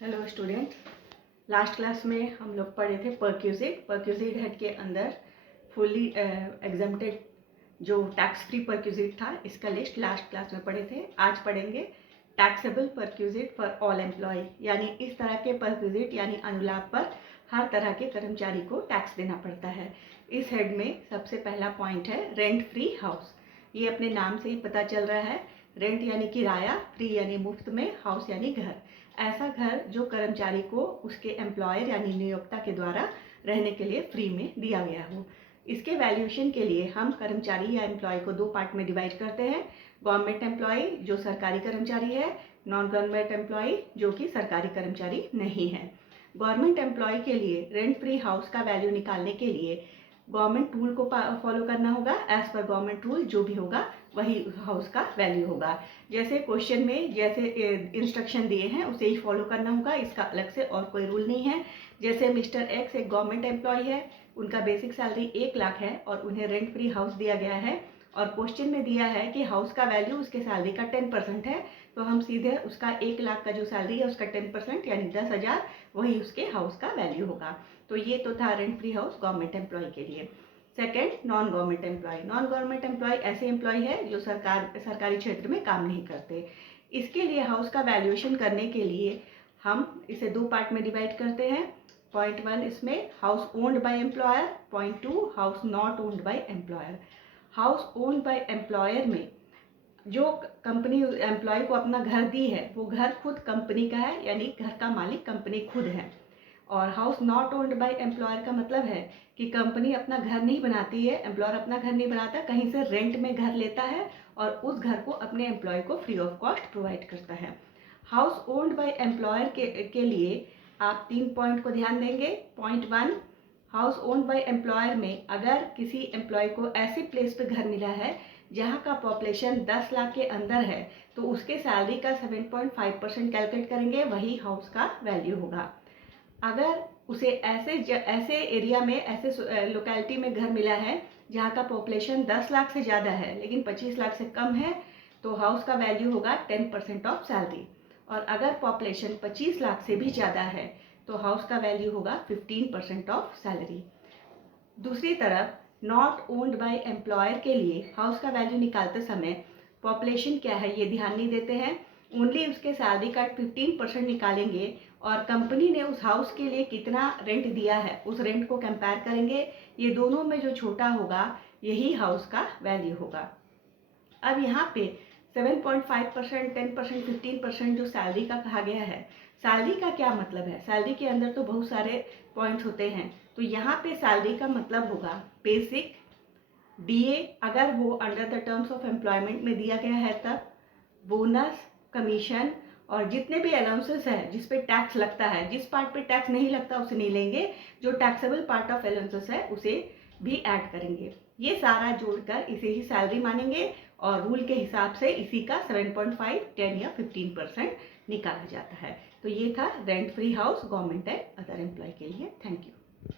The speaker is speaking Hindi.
हेलो स्टूडेंट, लास्ट क्लास में हम लोग पढ़े थे परक्यूजिट हेड के अंदर फुली एग्जम्प्टेड जो टैक्स फ्री परक्यूजिट था इसका लिस्ट लास्ट क्लास में पढ़े थे। आज पढ़ेंगे taxable perquisite for all employ, यानी इस तरह के परक्यूजिट यानी अनुलाभ पर हर तरह के कर्मचारी को टैक्स देना पड़ता है। इस हेड में सबसे पहला पॉइंट है रेंट फ्री हाउस। ये अपने नाम से ही पता चल रहा है, रेंट यानी किराया, फ्री यानी मुफ्त में, हाउस यानी घर। ऐसा घर जो कर्मचारी को उसके एम्प्लॉयर यानी नियोक्ता के द्वारा रहने के लिए फ्री में दिया गया हो। इसके वैल्यूएशन के लिए हम कर्मचारी या एम्प्लॉय को दो पार्ट में डिवाइड करते हैं। गवर्नमेंट एम्प्लॉय जो सरकारी कर्मचारी है, नॉन गवर्नमेंट एम्प्लॉय जो कि सरकारी कर्मचारी नहीं है। गवर्नमेंट एम्प्लॉय के लिए रेंट फ्री हाउस का वैल्यू निकालने के लिए गवर्नमेंट रूल को फॉलो करना होगा। एज पर गवर्नमेंट रूल जो भी होगा वही हाउस का वैल्यू होगा। जैसे क्वेश्चन में जैसे इंस्ट्रक्शन दिए हैं उसे ही फॉलो करना होगा, इसका अलग से और कोई रूल नहीं है। जैसे मिस्टर एक्स एक गवर्नमेंट एम्प्लॉय है, उनका बेसिक सैलरी 1 लाख है और उन्हें रेंट फ्री हाउस दिया गया है और क्वेश्चन में दिया है कि हाउस का वैल्यू उसके सैलरी का 10% है, तो हम सीधे उसका 1 लाख का जो सैलरी है उसका 10% यानी 10,000 वही उसके हाउस का वैल्यू होगा। तो ये तो था rent free house government employee के लिए। Second, non government employee. Non government employee ऐसे एम्प्लॉय है जो सरकारी क्षेत्र में काम नहीं करते। इसके लिए हाउस का वैल्यूएशन करने के लिए हम इसे दो पार्ट में डिवाइड करते हैं। पॉइंट 1 इसमें house owned by employer, point 2 house not owned by employer. House owned by employer में जो कंपनी एम्प्लॉय को अपना घर दी है वो घर खुद कंपनी का है, यानी घर का मालिक कंपनी खुद है। और house not owned by employer का मतलब है कि कंपनी अपना घर नहीं बनाती है, एम्प्लॉयर अपना घर नहीं बनाता, कहीं से रेंट में घर लेता है और उस घर को अपने एम्प्लॉय को फ्री ऑफ कॉस्ट प्रोवाइड करता है। हाउस ओन्ड बाय एम्प्लॉयर के लिए आप 3 पॉइंट को ध्यान देंगे। Point 1, house owned by employer में अगर किसी एम्प्लॉय को ऐसी प्लेस पे घर मिला है जहाँ का पॉपुलेशन 10 लाख के अंदर है तो उसके सैलरी का 7.5% कैलकुलेट करेंगे, वही हाउस का वैल्यू होगा। अगर उसे ऐसे एरिया में, ऐसे लोकेलिटी में घर मिला है जहाँ का पॉपुलेशन 10 लाख से ज़्यादा है लेकिन 25 लाख से कम है, तो हाउस का वैल्यू होगा 10% ऑफ सैलरी। और अगर पॉपुलेशन 25 लाख से भी ज़्यादा है तो हाउस का वैल्यू होगा 15% ऑफ सैलरी। दूसरी तरफ नॉट ओन्ड बाय एम्प्लॉयर के लिए हाउस का वैल्यू निकालते समय पॉपुलेशन क्या है ये ध्यान नहीं देते हैं, ओनली उसके सैलरी का 15% निकालेंगे और कंपनी ने उस हाउस के लिए कितना रेंट दिया है उस रेंट को कंपेयर करेंगे। ये दोनों में जो छोटा होगा यही हाउस का वैल्यू होगा। अब यहाँ पे 7.5%, 10%, 15% जो सैलरी का कहा गया है, सैलरी का क्या मतलब है? सैलरी के अंदर तो बहुत सारे पॉइंट्स होते हैं, तो यहाँ पे सैलरी का मतलब होगा बेसिक, डीए अगर वो under the terms of employment में दिया गया है तब, बोनस, कमीशन और जितने भी अलाउंसेस है जिस पे टैक्स लगता है, जिस पार्ट पे टैक्स नहीं लगता उसे नहीं लेंगे, जो टैक्सेबल पार्ट ऑफ अलाउंसेस है उसे भी ऐड करेंगे। ये सारा जोड़कर इसे ही सैलरी मानेंगे और रूल के हिसाब से इसी का 7.5, 10 या 15% निकाला जाता है। तो ये था rent free house government and other employee के लिए। Thank you.